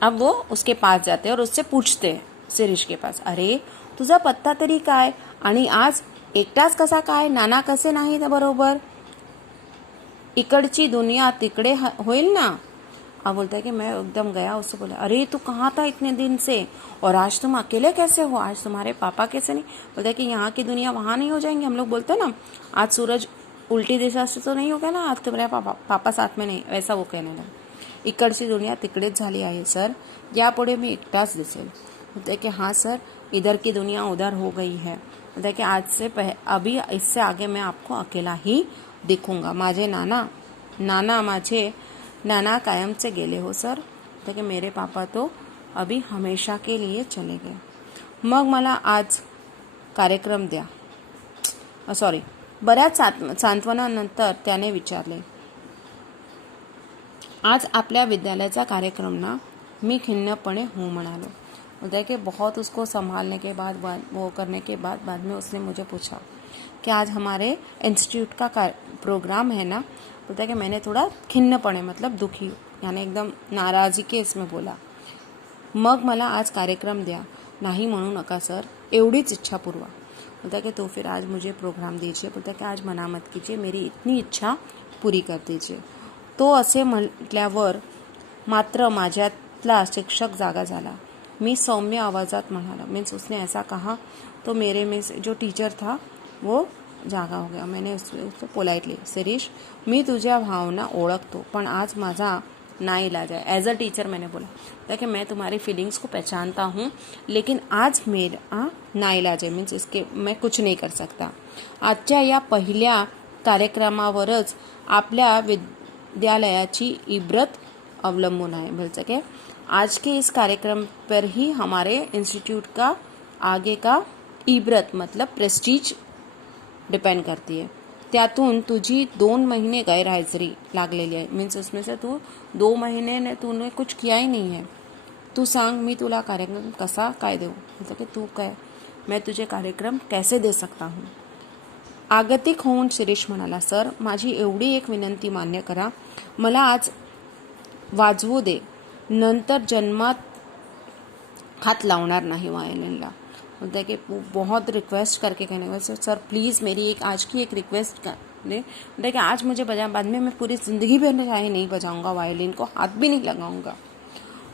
अब वो उसके पास जाते और उससे पूछते हैं शिरीष के पास, अरे तुझा पत्ता तरी काय, आणि आज एकटाच कसा काय, नाना कसे नाही बरोबर, इकडची दुनिया तिकडे होईल ना। अब बोलता है कि मैं एकदम गया, उससे बोला, अरे तू कहाँ था इतने दिन से, और आज तुम अकेले कैसे हो, आज तुम्हारे पापा कैसे नहीं। बोलता है कि यहाँ की दुनिया वहाँ नहीं हो जाएंगी, हम लोग बोलते हैं ना आज सूरज उल्टी दिशा से तो नहीं होगा ना, आज तुम्हारे पापा साथ में नहीं, वैसा वो कहने लगा। इकडची दुनिया तिकडेच झाली आहे सर, यापुढे मी एकटाच दिसेल। बोलते कि हाँ सर, इधर की दुनिया उधर हो गई है। बोलता है कि आज से अभी इससे आगे मैं आपको अकेला ही दिखूंगा। माझे नाना कायमचे गेले हो सर। बोलते कि मेरे पापा तो अभी हमेशा के लिए चले गए। मग मला आज कार्यक्रम द्या। सॉरी, बऱ्याच सांत्वनानंतर त्याने विचारले, आज आपल्या विद्यालयाचा कार्यक्रम ना। मी खिन्नपणे हो म्हणालो। बोलता है कि बहुत उसको संभालने के बाद वो करने के बाद में उसने मुझे पूछा कि आज हमारे इंस्टीट्यूट का प्रोग्राम है ना। बोलता है कि मैंने थोड़ा खिन्नपणे मतलब दुखी यानी एकदम नाराजी के इसमें बोला, मग मला आज कार्यक्रम द्या, नहीं म्हणू नका सर, एवढीच इच्छा पुरवा। बोलता है कि तो फिर आज मुझे प्रोग्राम दीजिए। बोलता है कि आज मना मत कीजिए, मेरी इतनी इच्छा पूरी कर दीजिए। तो असे म्हटल्यावर मात्र माझ्यातला शिक्षक जागा झाला। मी सौम्य आवाजात म्हणाला, मीन्स उसने ऐसा कहा तो मेरे में से जो टीचर था वो जागा हो गया। मैंने उसको पोलाइटली, शिरीष मी तुझ्या भावना ओळखतो, पण आज माझा नाइलाज है। एज अ टीचर मैंने बोला कि मैं तुम्हारी फीलिंग्स को पहचानता हूँ, लेकिन आज मेरा नाइलाज है, मीन्स इसके मैं कुछ नहीं कर सकता। आजच्या या पहिल्या कार्यक्रमावरच आपल्या विद्यालयाची इब्रत अवलंबून है। बोल सके आज के इस कार्यक्रम पर ही हमारे इंस्टीट्यूट का आगे का इब्रत मतलब प्रेस्टीज डिपेंड करती है। त्यातून तुझी 2 महिने गैरहजरी लागलेली आहे, मीन्स उसमें से तू 2 महीने ने तूने कुछ किया ही नहीं है। तू सांग मी तुला कार्यक्रम कसा काय देऊ। मतलब कि तू काय, मैं तुझे कार्यक्रम कैसे दे सकता हूँ। आगतिक होऊन शिरीष म्हणाला, सर माझी एवढी एक विनंती मान्य करा, मला आज वाजवू दे, नंतर जन्मात हाथ लावणार नाही वायलिनला। बोलता है कि बहुत रिक्वेस्ट करके कहने का, सर प्लीज़ मेरी एक आज की एक रिक्वेस्ट कर ले। बोलता है कि आज मुझे बजा, बाद में मैं पूरी ज़िंदगी भर चाहे नहीं बजाऊंगा वायलिन को, हाथ भी नहीं लगाऊंगा।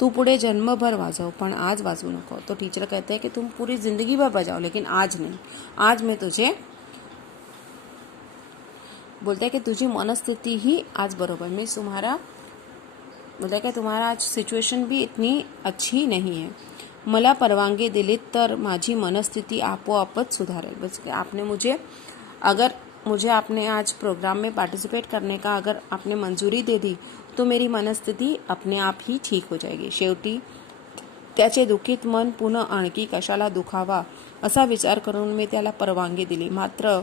तू पुढे जन्मभर वाजव, पण आज वाजवू नको। तो टीचर कहते हैं कि तुम पूरी ज़िंदगी भर बजाओ, लेकिन आज नहीं, आज मैं तुझे। बोलते हैं कि तुझी मनस्थिति ही आज बरोबर, मैं तुम्हारा, बोलता है कि तुम्हारा आज सिच्युएशन भी इतनी अच्छी नहीं है। मला परवानगी दिलीत तर माझी मनस्थिति आपोआपच सुधारेल। बस आपने मुझे आपने आज प्रोग्राम में पार्टिसिपेट करने का अगर आपने मंजूरी दे दी तो मेरी मनस्थिति अपने आप ही ठीक हो जाएगी। शेवटी त्याचे दुखित मन पुन्हा आणखी कशाला दुखावा असा विचार करून मी त्याला परवानगी दिली। मात्र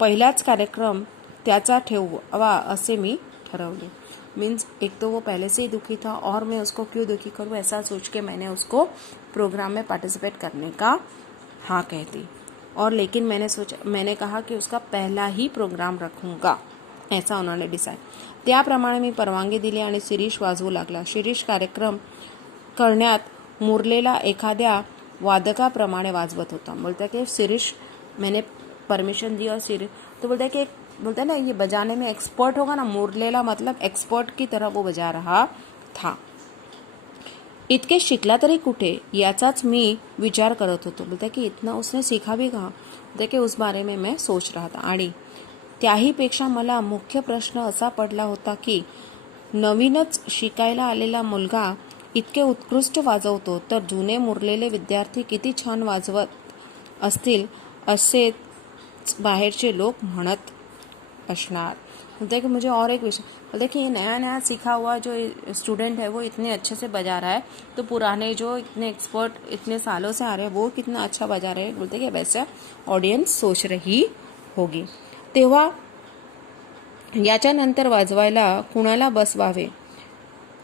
पहिलाच कार्यक्रम त्याचा ठेवावा असे मी ठरवले। मीन्स एक तो वो पहले से ही दुखी था और मैं उसको क्यों दुखी करूँ, ऐसा सोच के मैंने उसको प्रोग्राम में पार्टिसिपेट करने का हाँ कह दी। और लेकिन मैंने कहा कि उसका पहला ही प्रोग्राम रखूँगा, ऐसा उन्होंने डिसाइड। त्याप्रमाणे मी परवानगी दिली आणि शिरीष वाजवू लागला। शिरीष कार्यक्रम करण्यात मुरलेला एखाद्या वादकाप्रमाणे वाजवत होता। बोलता है कि शिरीष मैंने परमिशन दी और शिरीष तो बोलता है ना ये बजाने में एक्सपर्ट होगा ना, मुरलेला मतलब एक्सपर्ट की तरह वो बजा रहा था। इतके शिकला तरी कुठे याचाच मी विचार करत होतो। बोलता है कि इतना उसने सीखा भी कहाँ। बोलता है कि उस बारे में मैं सोच रहा था, आणि त्याहीपेक्षा मला मुख्य प्रश्न असा पडला होता की नवीनच शिकायला आलेला मुलगा इतके उत्कृष्ट वाजवतो तर जुने मुरलेले विद्यार्थी किती छान वाजवत असतील असेच बाहेरचे लोक म्हणत असणार। बोलते हैं कि मुझे और एक विषय, बोलते कि ये नया सीखा हुआ जो स्टूडेंट है वो इतने अच्छे से बजा रहा है, तो पुराने जो इतने एक्सपर्ट इतने सालों से आ रहे हैं वो कितना अच्छा बजा रहे हैं। बोलते कि वैसा ऑडियन्स सोच रही होगी। तेव्हा याच्यानंतर वाजवायला कुणाला बसवावे,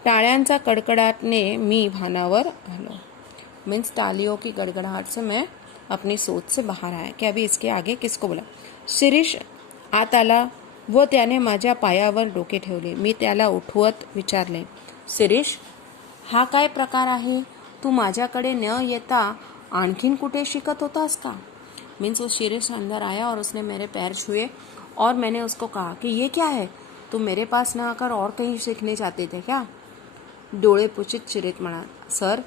टाळ्यांचा कडकडाटने मी भानावर आलो। मीन्स तालियों की गड़गड़ाहट से मैं अपनी सोच से बाहर आया कि अभी इसके आगे किसको बोला। शिरीष आत आला व त्याने माझ्या पायावर डोके ठेवले। मी त्याला उठवत विचारले, शिरीष हा काय प्रकार आहे? तू माझ्याकडे न येता आणखीन कुठे शिकत होतास का? मीन्स वो शीरिश अंदर आया और उसने मेरे पैर छुए और मैंने उसको कहा कि ये क्या है, तुम मेरे पास न आकर और कहीं सीखने जाते थे क्या? डोळे पुचित चिरीत म्हणाला, सर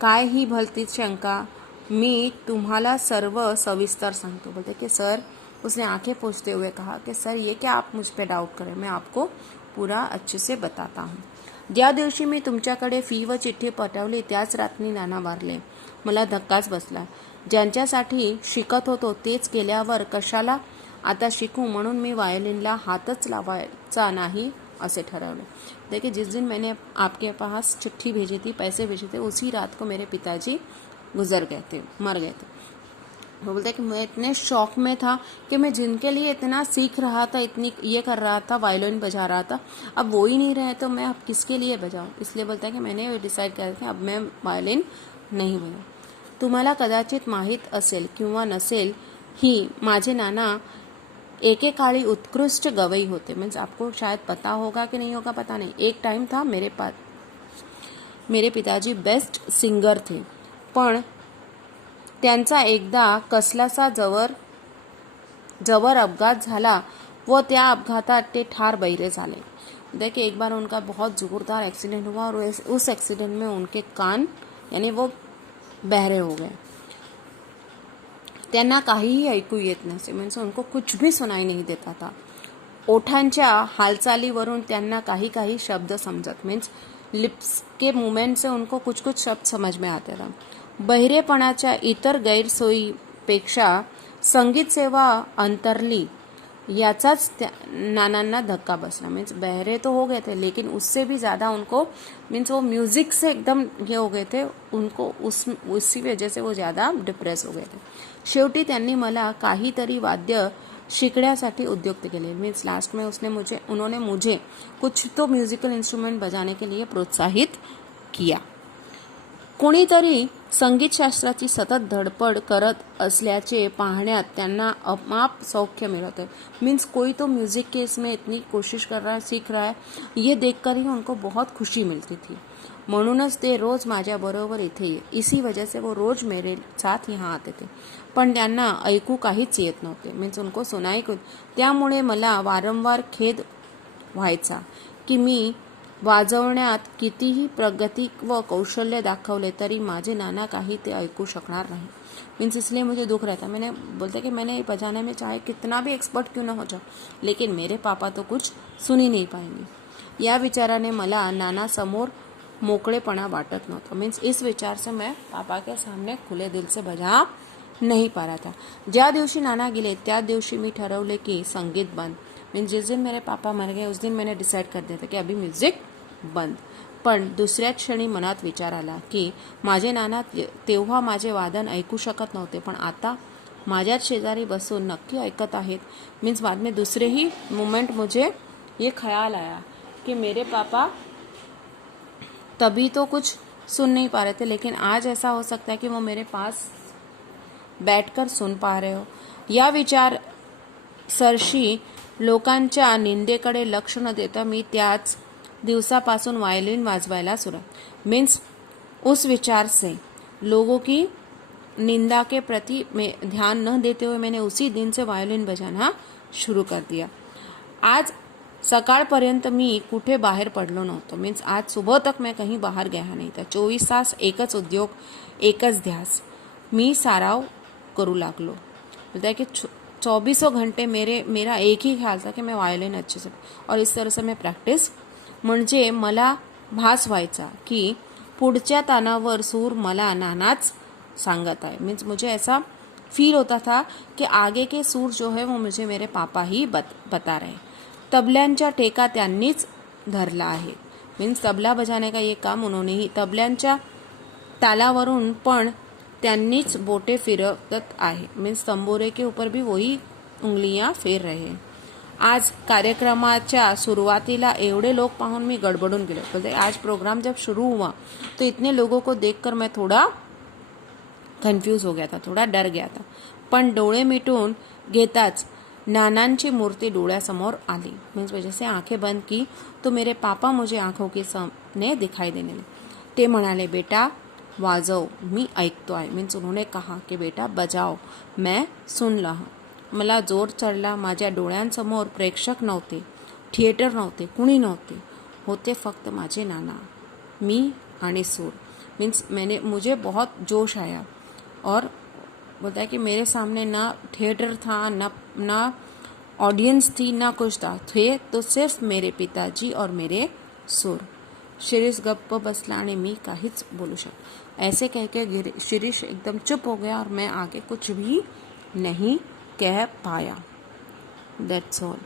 काय ही भलतीच शंका, मी तुम्हाला सर्व सविस्तर सांगतो. बोलते कि सर, उसने आंखें पोंछते हुए कहा कि सर ये क्या आप मुझ पे डाउट करें, मैं आपको पूरा अच्छे से बताता हूँ. ज्या दिवशी मी तुमच्याकडे फी व चिठ्ठी पाठवली त्याच रात्री नाना वारले. मला धक्काच बसला. ज्यांच्यासाठी शिकत होतो तेच गेल्यावर कशाला आता शिकू, म्हणून मी वायोलिनला हातच लावायचा नाही असे ठरवले. देखिए, जिस दिन मैंने आपके पास चिट्ठी भेजी थी, पैसे भेजे थे, उसी रात को मेरे पिताजी मर गए थे. वो बोलते कि मैं इतने शौक में था कि मैं जिनके लिए इतना सीख रहा था, इतनी ये कर रहा था, वायोलिन बजा रहा था, अब वो ही नहीं रहे तो मैं अब किसके लिए बजाऊं. इसलिए बोलता है कि मैंने डिसाइड किया कि अब मैं वायोलिन नहीं बजाऊं. तुम्हाला कदाचित माहीत असेल किंवा नसेल ही माझे नाना एकेकाळी उत्कृष्ट गवई होते. मीन्स आपको शायद पता होगा कि नहीं होगा, पता नहीं. एक टाइम था मेरे पिताजी बेस्ट सिंगर थे, पण त्यांचा एकदा कसलासा जबर अपघात झाला व त्या अपघातात ते ठार बहिरे झाले. देखिए, एक बार उनका बहुत जोरदार एक्सीडेंट हुआ और उस एक्सीडेंट में उनके कान यानी वो बहरे हो गए. त्यांना काहीही ऐकू येत नसे. म्हणजे उनको कुछ भी सुनाई नहीं देता था. ओठांच्या हालचालीवरून त्यांना काही काही शब्द समजत, मीन्स लिप्स के मूवमेंट से उनको कुछ कुछ शब्द समझ में आते थे. बहिरेपणाच्या इतर गैरसोयीपेक्षा संगीत सेवा अंतरली याचाच नानांना धक्का बसला. मीन्स बहरे तो हो गए थे, लेकिन उससे भी ज़्यादा उनको मीन्स वो म्यूजिक से एकदम ये हो गए थे, उनको उसी वजह से वो ज़्यादा डिप्रेस हो गए थे. शेवटी त्यांनी मला काहीतरी वाद्य शिकण्यासाठी उद्युक्त केले. मीन्स लास्ट में उन्होंने मुझे कुछ तो म्यूजिकल इंस्ट्रूमेंट बजाने के लिए प्रोत्साहित किया. कोणीतरी संगीतशास्त्राची सतत धडपड करत असल्याचे पाहण्यात त्यांना अमाप सौख्य मिळत है. मीन्स कोई तो म्यूजिक के इसमें इतनी कोशिश कर रहा है, सीख रहा है, ये देखकर ही उनको बहुत खुशी मिलती थी. म्हणूनच ते रोज माझ्याबरोबर इथे ये. इसी वजह से वो रोज मेरे साथ यहाँ आते थे. पण त्यांना ऐकू काहीच येत नव्हते. मीन्स उनको सुनाई कुछ. त्यामुळे मला वारंवार खेद व्हायचा की मी वाजवण्यात कितीही प्रगती व कौशल्य दाखवले तरी माझे नाना काही ते ऐकू शकणार नाही. मीन्स इसलिए मुझे दुख रहता. मैंने बोलते कि मैंने बजाने में चाहे कितना भी एक्सपर्ट क्यों ना हो जाओ, लेकिन मेरे पापा तो कुछ सुन ही नहीं पाएंगे. या विचाराने मला नाना समोर मोकळेपणा वाटत नव्हतं. मीन्स इस विचार से मैं पापा के सामने खुले दिल से बजा नहीं पा रहा था. ज्या दिवशी नाना गेले त्या दिवशी मी ठरवले की संगीत बंद. मीन्स जिस दिन मेरे पापा मर गए उस दिन मैंने डिसाइड कर दिया था कि अभी म्युझिक बंद. पण दुसऱ्याच क्षणी मनात विचार आला की माझे नाना तेव्हा माझे वादन ऐकू शकत नव्हते, पण आता माझ्याच शेजारी बसून नक्की ऐकत आहेत. मीन्स बाद में दूसरे ही मोमेंट मुझे ये ख्याल आया कि मेरे पापा तभी तो कुछ सुन नहीं पा रहे थे, लेकिन आज ऐसा हो सकता है कि वो मेरे पास बैठकर सुन पा रहे हो. या विचार सरशी लोकांच्या निंदेकडे लक्ष न देता मी त्याच दिवसापासून वायलिन वाजवायला सुरू. मीन्स उस विचार से लोगों की निंदा के प्रति ध्यान न देते हुए मैंने उसी दिन से वायोलिन बजाना शुरू कर दिया. आज सकाळपर्यंत मी कुठे बाहेर पडलो नव्हतो. मीन्स आज सुबह तक मैं कहीं बाहर गया नहीं था. 24 तास एकच उद्योग, एकच ध्यास. मी साराव करू लागलो. बोलता है कि 24 घंटे मेरा एक ही ख्याल था कि मैं वायोलिन अच्छे से, और इस तरह से मैं प्रैक्टिस. म्हणजे मला भास व्हायचा की पुढच्या तानावर सूर मला नानाच सांगत आहे. मीन्स मुझे ऐसा फील होता था कि आगे के सूर जो है वो मुझे मेरे पापा ही बता रहे. तबल्यांच्या टेका त्यांनीच धरला आहे. मीन्स तबला बजाने का ये काम उन्होंने ही. तबल्यांच्या तालावरून पण त्यांनीच बोटे फिरवत आहे. मीन्स तंबोरे के ऊपर भी वही उंगलियां फेर रहे. आज कार्यक्रमाच्या सुरुवातीला एवढे लोग पाहून मी गडबडून गेलो. बोलते आज प्रोग्राम जब शुरू हुआ तो इतने लोगों को देखकर मैं थोड़ा कन्फ्यूज हो गया था, थोड़ा डर गया था. पण डोळे मिटून घेताच नानांची मूर्ति डोळ्यासमोर आली. मीन्स वजह से आंखें बंद की तो मेरे पापा मुझे आंखों के सामने दिखाई देने लगे. ते म्हणाले, बेटा वाजव, मी ऐकतो आहे. मीन्स उन्होंने कहा की बेटा बजाव, मैं सुन रहा. मला जोर चढला. माझ्या डोळ्यांसमोर प्रेक्षक नव्हते, थिएटर नव्हते, कुणी नव्हते. होते फक्त माझे नाना, मी आणि सूर. मीन्स मुझे बहुत जोश आया और बोलता है कि मेरे सामने ना थिएटर था, ना ऑडियंस थी, ना कुछ था. थे तो सिर्फ मेरे पिताजी और मेरे सूर. शिरीष गप्प बसला आणि मी काहीच बोलू शकतो. ऐसे कहकर शिरीष एकदम चुप हो गया और मैं आगे कुछ भी नहीं कह पाया. That's all.